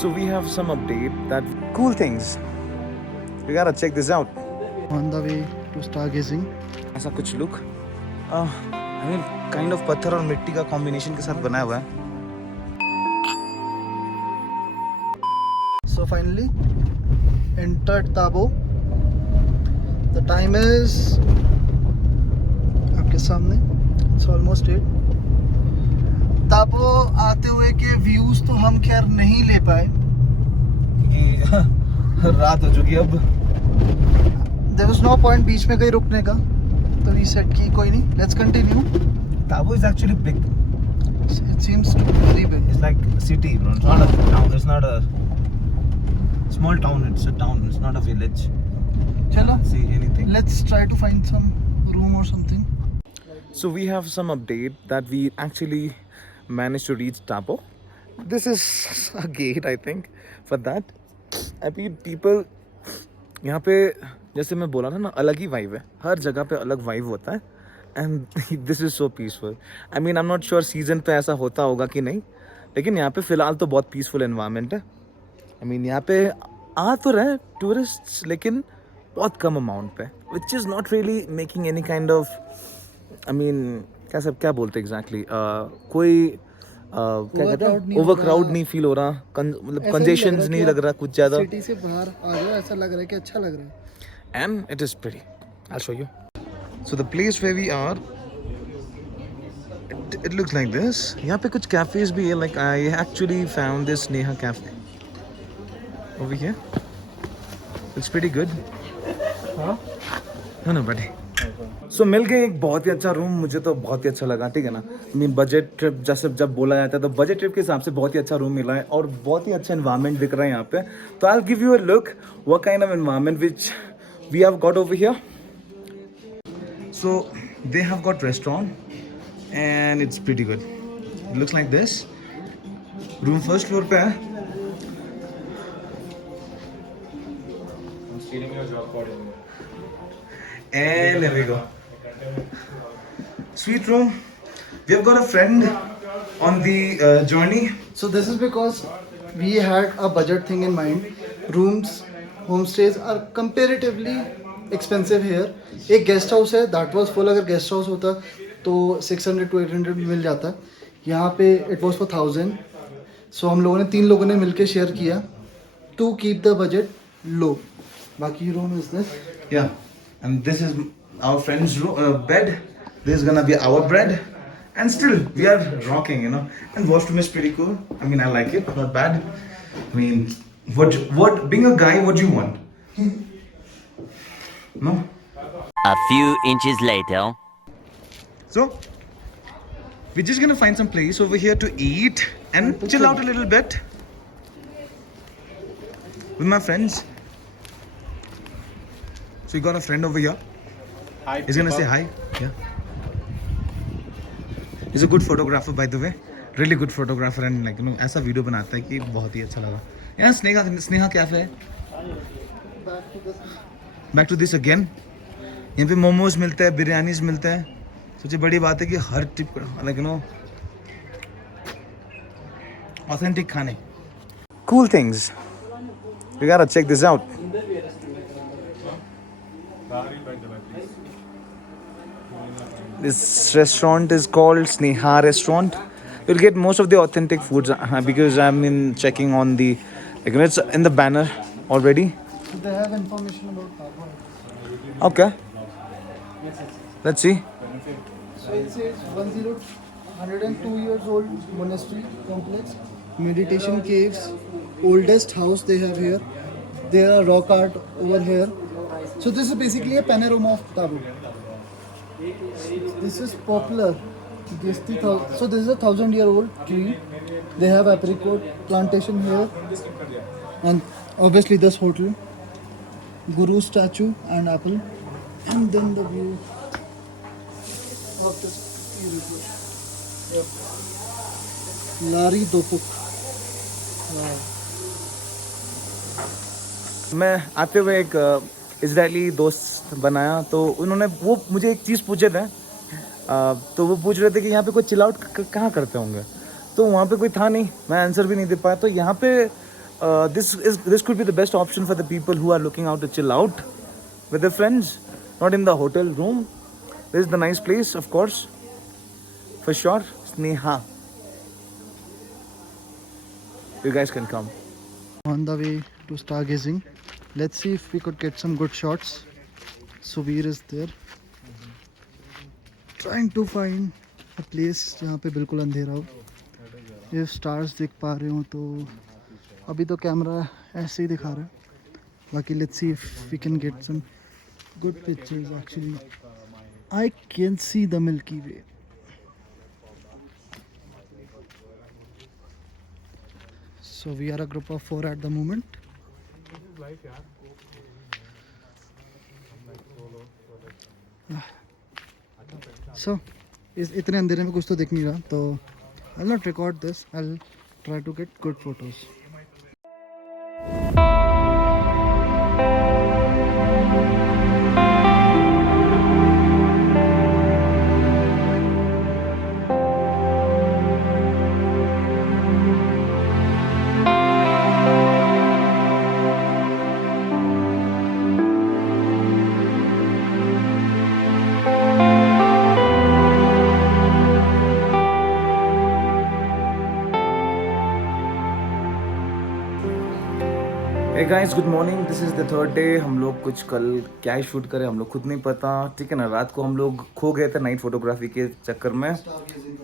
So we have some update that cool things. You gotta check this out. On the way to stargazing. ऐसा कुछ look I mean kind of पत्थर और मिट्टी का combination के साथ बनाया हुआ है. So finally entered Tabo. The time is आपके सामने. It's almost 8. ताबो आते हुए के व्यूज तो हम खैर नहीं ले पाए क्योंकि रात हो चुकी है अब. There was no point बीच में कहीं रुकने का, तो we said कि कोई नहीं, let's continue. Tabo is actually big. It seems to be very big. It's like a city, bro. It's not a town. It's not a small town. It's a town. It's not a village. चलो, See anything. let's try to find some room or something. So we have some update that we actually managed to reach Tabo. This is a gate, I think, for that. I mean, people यहाँ पे जैसे मैं बोला था ना, अलग ही vibe है. हर जगह पे अलग वाइब होता है. And this is so peaceful. I mean I am not sure season पे ऐसा होता होगा कि नहीं, लेकिन यहाँ पे फ़िलहाल तो बहुत पीसफुल एनवायरनमेंट है. आई मीन यहाँ पे आ तो रहे टूरिस्ट्स, लेकिन बहुत कम अमाउंट पे, which is not really making any kind of, I mean क्या बोलते एग्जैक्टली, कोई क्या कहते हैं, ओवर क्राउड नहीं फील हो रहा, मतलब कंजेशन नहीं लग रहा कुछ ज़्यादा. सिटी से बाहर आ जाओ, ऐसा लग रहा है कि अच्छा लग रहा है. And it is pretty. I'll show you. So the place where we are, it looks like this. यहाँ पे कुछ cafes भी है. Like I actually found this Neha cafe over here. It's pretty good. हाँ? No, buddy. So मिल गए एक बहुत ही अच्छा रूम. मुझे तो बहुत ही अच्छा लगा, ठीक है ना. I mean बजट ट्रिप जैसे जब बोला जाता है तो बजट ट्रिप के हिसाब से बहुत ही अच्छा रूम मिला है और बहुत ही अच्छा एनवायरनमेंट दिख रहा है यहाँ पे. तो I'll give you a look what kind of environment which we have got over here. So they have got restaurant and it's pretty good. It looks like this. Room first floor पे है. I'm stealing your job card. And there we go. Sweet room. We have got a friend on the journey. So this is because we had a budget thing in mind. Rooms, homestays are comparatively expensive here. एक guest house है, that was full. अगर guest house होता तो 600 to 800 मिल जाता. यहाँ पे it was for 1000. So हम लोगों ने 3 लोगों ने मिलके शेयर किया to keep the budget low. बाकी room is this. Yeah. And this is our friend's bed. This is gonna be our bed. And still, we are rocking, you know. And washroom is pretty cool. I mean, I like it. Not bad. I mean, what? Being a guy, what do you want? No. A few inches later. So, we're just gonna find some place over here to eat and chill out a little bit with my friends. So you got a friend over here. Hi. He's gonna say hi. Yeah. He's a good photographer, by the way. Really good photographer and like, you know, ऐसा video बनाता है कि बहुत ही अच्छा लगा. यहाँ Sneha cafe है. Back to this again. यहाँ पे मोमोज मिलते हैं, बिरयानीज मिलते हैं. सबसे बड़ी बात है कि हर trip like you know authentic खाने. Cool things. You gotta check this out. This restaurant is called Sneha Restaurant. You'll get most of the authentic foods because I'm in checking on the, like, you know, it's in the banner already. So they have information about Tabo. Okay. Let's see. So it says 102 years old monastery complex, meditation caves, oldest house they have here. There are rock art over here. So this is basically a panorama of Tabo. This is popular. So this is a 1000-year-old tree. They have apricot plantation here, and obviously this hotel, Guru statue and apple, and then the view of the river. Yep. Lari Dopuk. Wow. मैं आते हुए एक Israeli दोस्त बनाया, तो उन्होंने वो मुझे एक चीज़ पूछे थे. तो वो पूछ रहे थे कि यहाँ पे कोई चिल आउट कहाँ करते होंगे. तो वहाँ पे कोई था नहीं, मैं आंसर भी नहीं दे पाया. तो यहाँ पे this could be the best option for the people who are looking out to chill out with their friends, not in the hotel room. This is the nice place, of course, for sure. Sneha, you guys can come. On the way to stargazing. Let's see if we could get some good shots. Subir is there. Trying to find a place जहाँ पे बिल्कुल अंधेरा हो. ये stars दिख पा रहे हो तो अभी तो कैमरा ऐसे ही दिखा रहा है. बाकी let's see if we can get some good pictures actually. I can see the Milky Way. So we are a group of 4 at the moment. So इस इतने अंधेरे में कुछ तो दिख नहीं रहा तो I'll not record this. I'll try to get good photos. Hey guys, good morning. This is the third day. हम लोग कुछ कल क्या ही शूट करें हम लोग खुद नहीं पता. ठीक है ना. रात को हम लोग खो गए थे नाइट फोटोग्राफी के चक्कर में.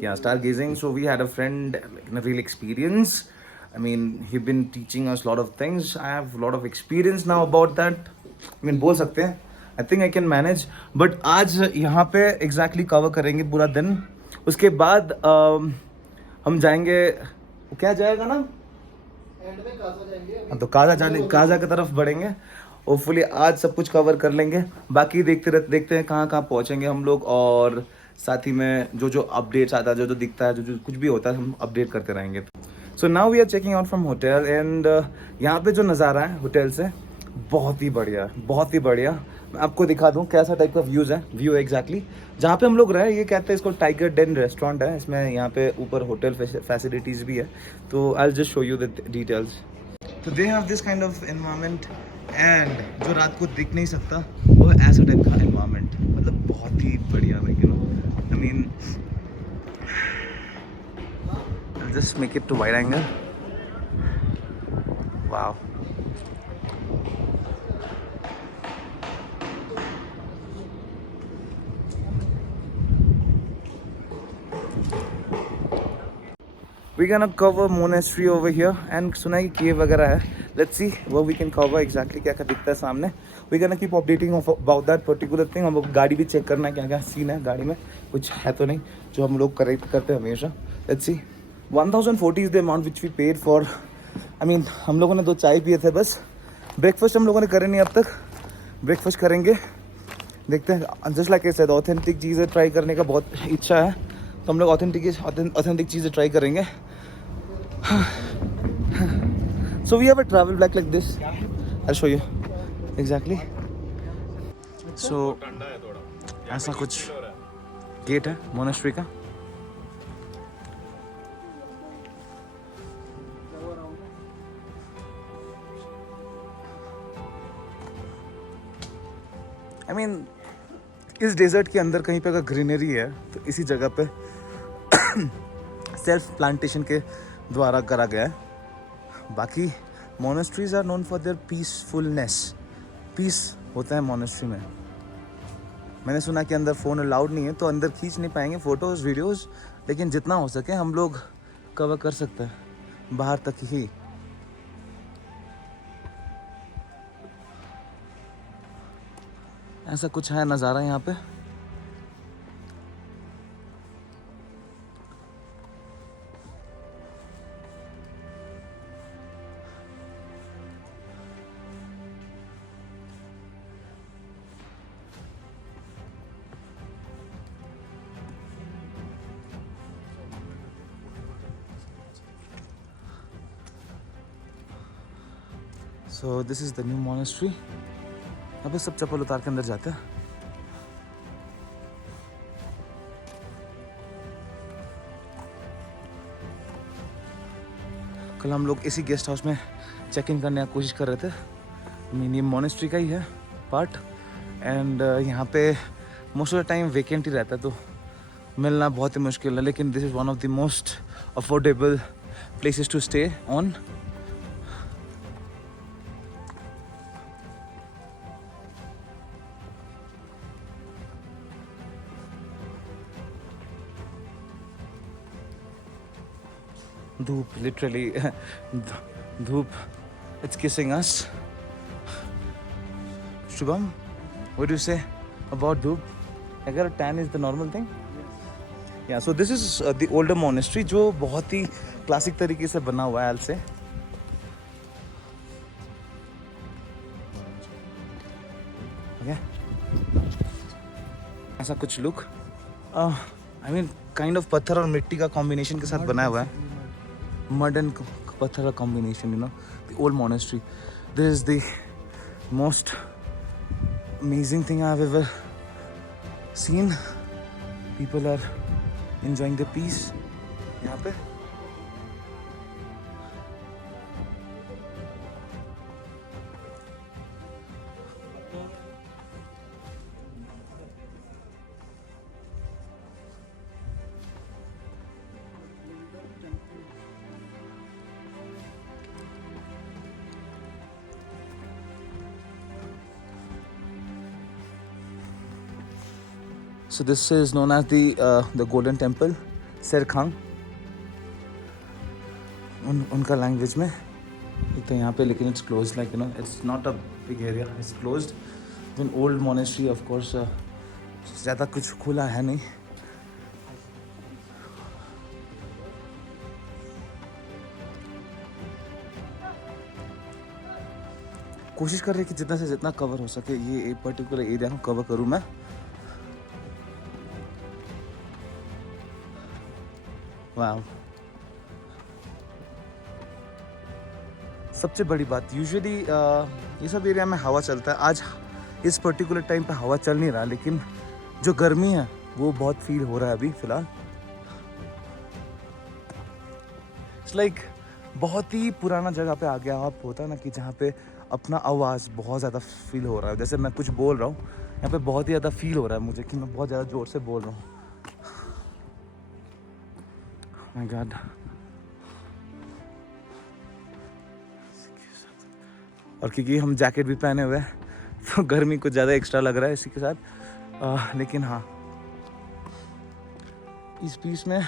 Yeah, stargazing. So we had a friend, a real experience. I mean, he been teaching us a lot of things. I have a lot of experience now about that. I mean, बोल सकते हैं. I think I can manage. But आज यहाँ पे exactly cover करेंगे पूरा दिन. उसके बाद हम जाएंगे. क्या जाएगा ना? हाँ, तो काजा की तरफ बढ़ेंगे. होपफुली आज सब कुछ कवर कर लेंगे. बाकी देखते हैं कहाँ पहुँचेंगे हम लोग. और साथ ही में जो अपडेट्स आता है, जो दिखता है, जो कुछ भी होता है, हम अपडेट करते रहेंगे. So now we are checking out from hotel and यहाँ पे जो नज़ारा है होटल से बहुत ही बढ़िया. मैं आपको दिखा दूँ कैसा टाइप का व्यू एग्जैक्टली. जहाँ पे हम लोग रहे ये कहते हैं इसको टाइगर डेन रेस्टोरेंट है. इसमें यहाँ पे ऊपर होटल फैसिलिटीज़ भी है. तो I will just show you the details. तो they have this kind of environment and जो रात को दिख नहीं सकता वो ऐसा टाइप का एनवायरनमेंट. मतलब बहुत ही बढ़िया. Like you know I mean just make it to wide angle. Wow. We're gonna cover monastery over here and सुना है कि cave वगैरह है. Let's see what we can cover exactly. क्या दिखता है सामने. We're gonna keep updating about that particular thing. हम गाड़ी भी चेक करना है क्या सीन है गाड़ी में, कुछ है तो नहीं, जो हम लोग करेक्ट करते हैं हमेशा. Let's see. 1040 is the amount which we paid for. I mean हम लोगों ने 2 चाय पिए थे बस. ब्रेकफास्ट हम लोगों ने करे नहीं अब तक. ब्रेकफास्ट करेंगे. देखते हैं. Just like I said authentic चीज़ें ट्राई करने का बहुत इच्छा है. तो हम लोग ऑथेंटिक चीज़ें ट्राई करेंगे. So we have a travel bag like this. I'll show you exactly. So ऐसा कुछ गेट है मोनेस्ट्री का. I mean इस डेजर्ट के अंदर कहीं पे अगर ग्रीनरी है तो इसी जगह पे सेल्फ प्लांटेशन के द्वारा करा गया है. बाकी monasteries are known for their peacefulness. Peace होता है मोनेस्ट्री में. मैंने सुना कि अंदर फ़ोन अलाउड नहीं है तो अंदर खींच नहीं पाएंगे फ़ोटोज़ वीडियोज़. लेकिन जितना हो सके हम लोग कवर कर सकते हैं बाहर तक ही. ऐसा कुछ है नज़ारा यहाँ पे. So this is the new monastery. अबे सब चप्पल उतार के अंदर जाते हैं. कल हम लोग इसी गेस्ट हाउस में चेक इन करने की कोशिश कर रहे थे। ये मोनेस्ट्री का ही है पार्ट एंड यहाँ पे most of the time vacant ही रहता है तो मिलना बहुत ही मुश्किल है, लेकिन this is one of the most affordable places to stay on. धूप लिटरली धूप it's kissing us. Shubham, what do you say about Dhub? अगर tan is the normal thing? Yeah, so this is the older monastery जो बहुत ही classic तरीके से बना हुआ है हाल से। Okay. ऐसा कुछ look I mean kind of पत्थर और मिट्टी का कॉम्बिनेशन के साथ बनाया हुआ है। मड एंड पत्थर का combination, you know, the old monastery. This is the most amazing thing I have ever seen. People are enjoying the peace यहाँ पे। So this is known as the Golden Temple, Serkhang. उनका language में एक तो यहाँ पे, लेकिन it's closed, like you know, it's not a big area, it's closed. An old monastery, of course, ज़्यादा कुछ खुला है नहीं। कोशिश कर रहे कि जितना से जितना कवर हो सके ये एक पर्टिकुलर एरिया को कवर करूँ मैं। वाह, सबसे बड़ी बात यूजुअली ये सब एरिया में हवा चलता है। आज इस पर्टिकुलर टाइम पे हवा चल नहीं रहा, लेकिन जो गर्मी है वो बहुत फील हो रहा है अभी फ़िलहाल। इट्स लाइक बहुत ही पुराना जगह पे आ गया आप, होता है ना कि जहाँ पे अपना आवाज़ बहुत ज़्यादा फील हो रहा है। जैसे मैं कुछ बोल रहा हूँ यहाँ पे बहुत ही ज़्यादा फील हो रहा है मुझे कि मैं बहुत ज़्यादा ज़ोर से बोल रहा हूँ। My God. और क्योंकि हम जैकेट भी पहने हुए हैं तो गर्मी कुछ ज़्यादा एक्स्ट्रा लग रहा है इसी के साथ। लेकिन हाँ, इस पीस में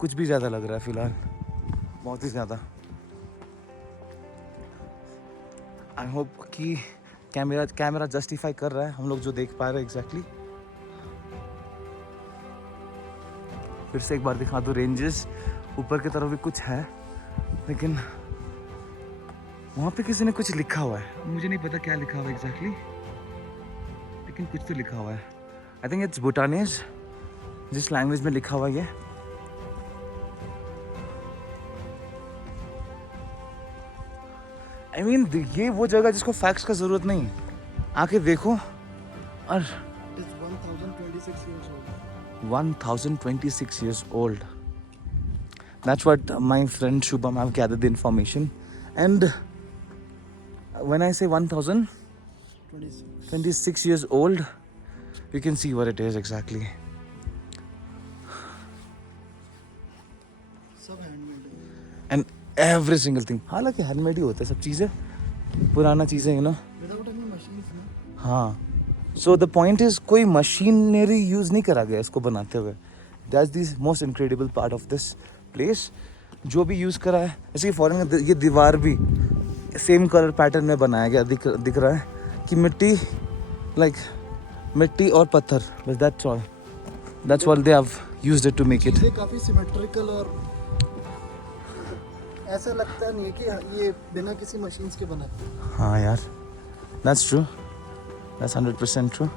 कुछ भी ज़्यादा लग रहा है फ़िलहाल, बहुत ही ज़्यादा। आई होप कि कैमरा जस्टिफाई कर रहा है हम लोग जो देख पा रहे हैं एग्जैक्टली। फिर से एक बार दिखा दो, रेंजेस ऊपर की तरफ भी कुछ है, लेकिन वहाँ पे किसी ने कुछ लिखा हुआ है, मुझे नहीं पता क्या लिखा हुआ है एग्जैक्टली, लेकिन कुछ तो लिखा हुआ है। आई थिंक इट्स भूटानीज, जिस लैंग्वेज में लिखा हुआ है ये। आई मीन ये वो जगह जिसको फैक्ट्स का ज़रूरत नहीं है, आके देखो। और 1026 years old. That's what my friend Shubham have gathered the information. And when I say 1026 years old, you can see what it is exactly. सब हैंडमेड है। And every single thing. हालांकि हैंडमेड ही होता है सब चीज़ें, पुराना चीज़ें, you know. Without any machines ना। हाँ, सो द पॉइंट इज कोई मशीनरी यूज़ नहीं करा गया इसको बनाते हुए। That's the most incredible part of this place. जो भी यूज़ करा है, जैसे कि फॉरेन में ये दीवार भी सेम कलर पैटर्न में बनाया गया दिख रहा है कि मिट्टी, लाइक मिट्टी और पत्थर, बस that's all. That's what they have used it to make it. चीज़ें काफ़ी सिमेट्रिकल और ऐसा लगता नहीं है कि ये बिना किसी मशीन्स के बना है। हाँ यार, that's true, that's 100% true.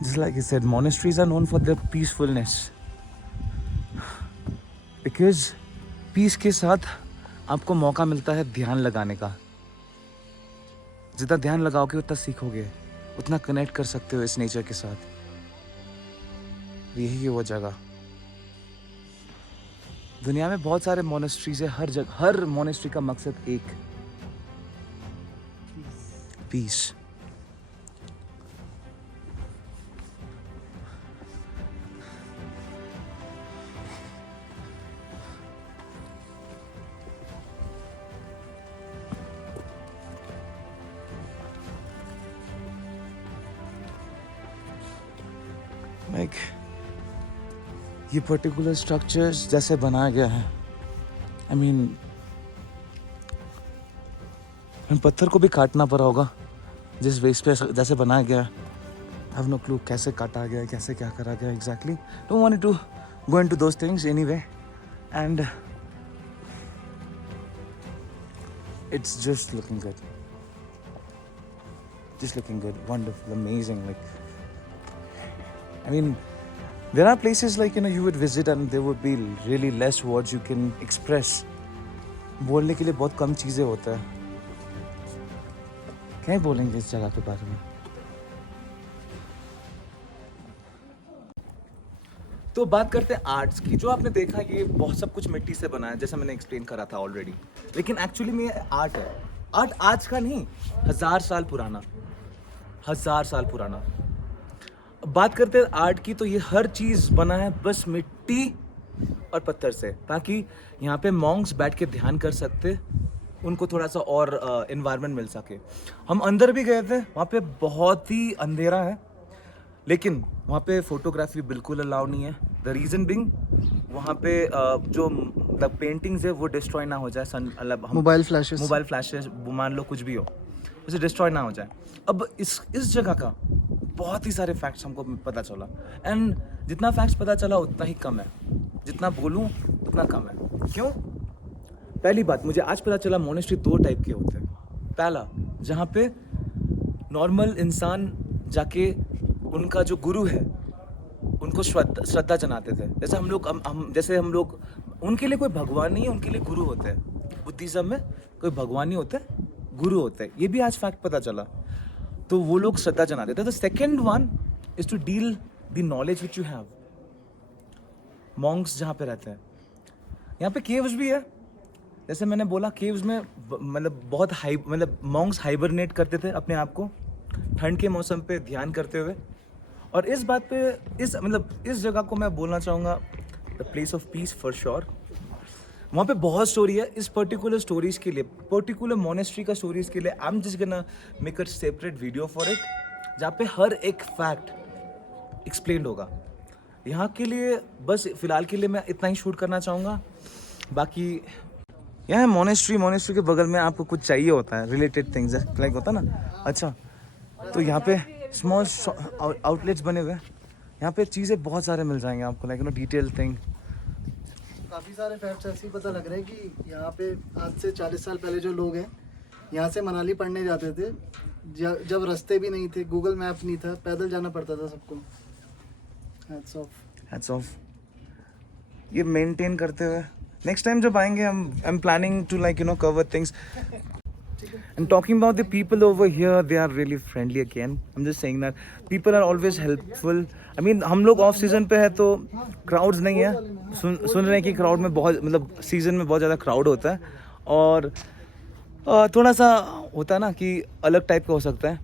Just like I said, monasteries are known for their peacefulness. Because peace के साथ आपको मौका मिलता है ध्यान लगाने का। जितना ध्यान लगाओगे उतना सीखोगे, उतना कनेक्ट कर सकते हो इस नेचर के साथ। यही है वो जगह। दुनिया में बहुत सारे मोनेस्ट्रीज है, हर जगह हर मोनेस्ट्री का मकसद एक, पीस। लाइक ये पर्टिकुलर स्ट्रक्चर्स जैसे बनाया गया है, आई मीन पत्थर को भी काटना पड़ा होगा जिस वेस पे जैसे बनाया गया है। हैव नो क्लू कैसे काटा गया है, कैसे क्या करा गया exactly. Don't want to go into those things anyway, and it's just looking good, just looking good, wonderful, amazing. Like, I mean, there are places like, you know, you would visit and there would be really less words you can express. बोलने के लिए बहुत कम चीज़ें होता है। क्या ही बोलेंगे इस जगह के बारे में। तो बात करते हैं आर्ट्स की। जो आपने देखा ये बहुत सब कुछ मिट्टी से बना है, जैसा मैंने एक्सप्लेन करा था ऑलरेडी, लेकिन एक्चुअली में आर्ट है। आर्ट आज का नहीं, 1000 साल पुराना, 1000 साल पुराना। बात करते हैं आर्ट की, तो ये हर चीज़ बना है बस मिट्टी और पत्थर से, ताकि यहाँ पे मॉन्क्स बैठ के ध्यान कर सकते, उनको थोड़ा सा और एनवायरनमेंट मिल सके। हम अंदर भी गए थे, वहाँ पे बहुत ही अंधेरा है, लेकिन वहाँ पे फोटोग्राफी बिल्कुल अलाउ नहीं है। द रीज़न बिंग, वहाँ पे जो द पेंटिंग्स है वो डिस्ट्रॉय ना हो जाए। मोबाइल फ्लैशेस मान लो कुछ भी हो, उसे डिस्ट्रॉय ना हो जाए। अब इस जगह का बहुत ही सारे फैक्ट्स हमको पता चला, एंड जितना फैक्ट्स पता चला उतना ही कम है, जितना बोलूँ उतना कम है। क्यों? पहली बात, मुझे आज पता चला मोनेस्ट्री 2 टाइप के होते हैं। पहला, जहाँ पे नॉर्मल इंसान जाके उनका जो गुरु है उनको श्रद्धा जनाते थे। जैसे हम लोग उनके लिए कोई भगवान नहीं है, उनके लिए गुरु होते हैं। बुद्धिज्म में कोई भगवान नहीं होते, गुरु होते हैं। ये भी आज फैक्ट पता चला। तो वो लोग श्रद्धा जनाते थे। The second one is to deal the knowledge which you have. Monks जहाँ पे रहते हैं, यहाँ पे केव्स भी है। जैसे मैंने बोला, केव्स में मतलब मॉन्क्स हाइबरनेट करते थे अपने आप को ठंड के मौसम पे ध्यान करते हुए। और इस बात पे इस जगह को मैं बोलना चाहूँगा the place of peace for sure. वहाँ पे बहुत स्टोरी है। इस पर्टिकुलर स्टोरीज के लिए, पर्टिकुलर मोनेस्ट्री का स्टोरीज के लिए, I am just gonna make a separate video for it, जहाँ पे हर एक फैक्ट एक्सप्लेन्ड होगा। यहाँ के लिए बस फिलहाल के लिए मैं इतना ही शूट करना चाहूँगा। बाकी यहाँ मोनेस्ट्री के बगल में आपको कुछ चाहिए होता है रिलेटेड थिंग्स, लाइक होता है ना। अच्छा, तो यहाँ पे स्मॉल आउटलेट्स बने हुए हैं। यहाँ पे चीज़ें बहुत सारे मिल जाएंगे आपको, लाइक डिटेल थिंग। काफ़ी सारे फैक्ट्स ऐसे ही पता लग रहे हैं कि यहाँ पे आज से 40 साल पहले जो लोग हैं यहाँ से मनाली पढ़ने जाते थे, जब रास्ते भी नहीं थे, गूगल मैप नहीं था, पैदल जाना पड़ता था सबको। हैट्स ऑफ ये मेंटेन करते हुए। नेक्स्ट टाइम जब आएंगे हम, I am planning to like cover things. And talking about the people over here, they are really friendly again. I'm just saying that people are always helpful. I mean, हम लोग off season पे है तो crowds नहीं है। सुन रहे हैं कि क्राउड में बहुत सीजन में बहुत ज़्यादा क्राउड होता है, और थोड़ा सा होता है ना कि अलग टाइप का हो सकता है।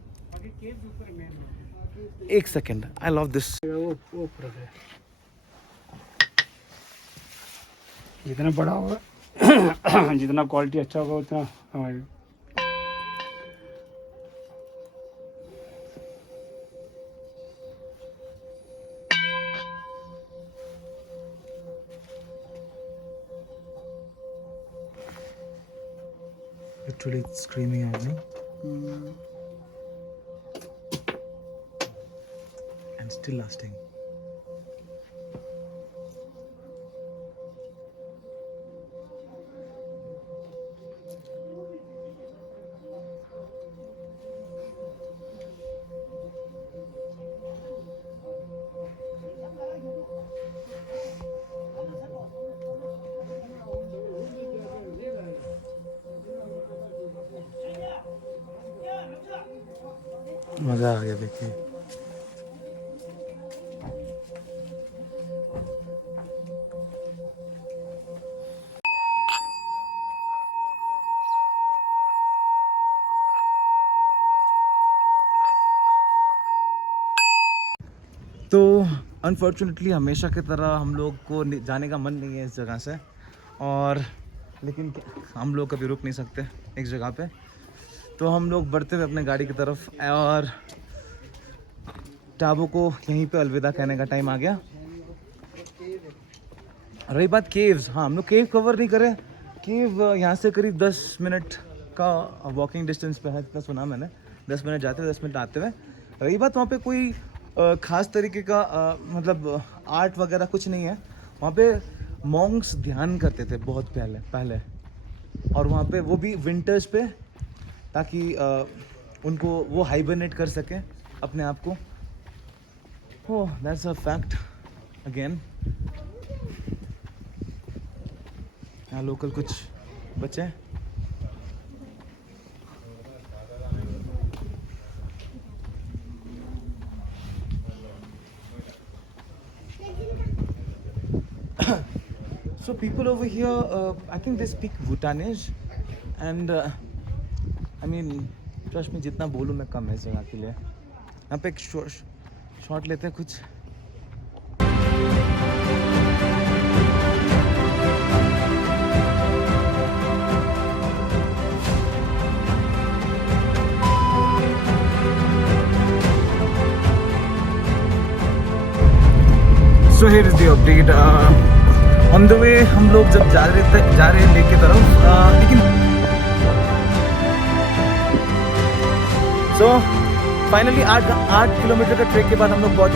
एक सेकेंड, आई लव दिस। जितना बड़ा होगा जितना क्वालिटी अच्छा होगा उतना हमारे Literally screaming at me. And still lasting. मज़ा आ गया देखिए। तो अनफॉर्चुनेटली हमेशा की तरह हम लोग को जाने का मन नहीं है इस जगह से, और लेकिन हम लोग कभी रुक नहीं सकते एक जगह पे, तो हम लोग बढ़ते हुए अपने गाड़ी की तरफ, और टाबो को यहीं पे अलविदा कहने का टाइम आ गया। रही बात केव्स, हाँ हम लोग केव कवर नहीं करे। केव यहाँ से करीब 10 मिनट का वॉकिंग डिस्टेंस पे है, इतना सुना मैंने। 10 मिनट जाते हुए 10 मिनट आते हुए। रही बात वहाँ पे कोई ख़ास तरीके का मतलब आर्ट वगैरह कुछ नहीं है। वहाँ पे मॉन्क्स ध्यान करते थे बहुत पहले, और वहाँ पे वो भी विंटर्स पे, ताकि उनको वो हाइबरनेट कर सकें अपने आप को। Oh that's a fact again. यहाँ लोकल कुछ बच्चे हैं। So people over here, I think they speak Bhutanese, and I mean, trust me, जितना बोलूँ मैं कम है इस जगह के लिए। यहाँ पे एक शॉट लेते हैं कुछ। So here is the update. On the way हम लोग जब जा रहे लेक की तरफ, लेकिन so फाइनली 8 किलोमीटर का ट्रेक के बाद हम लोग पहुंच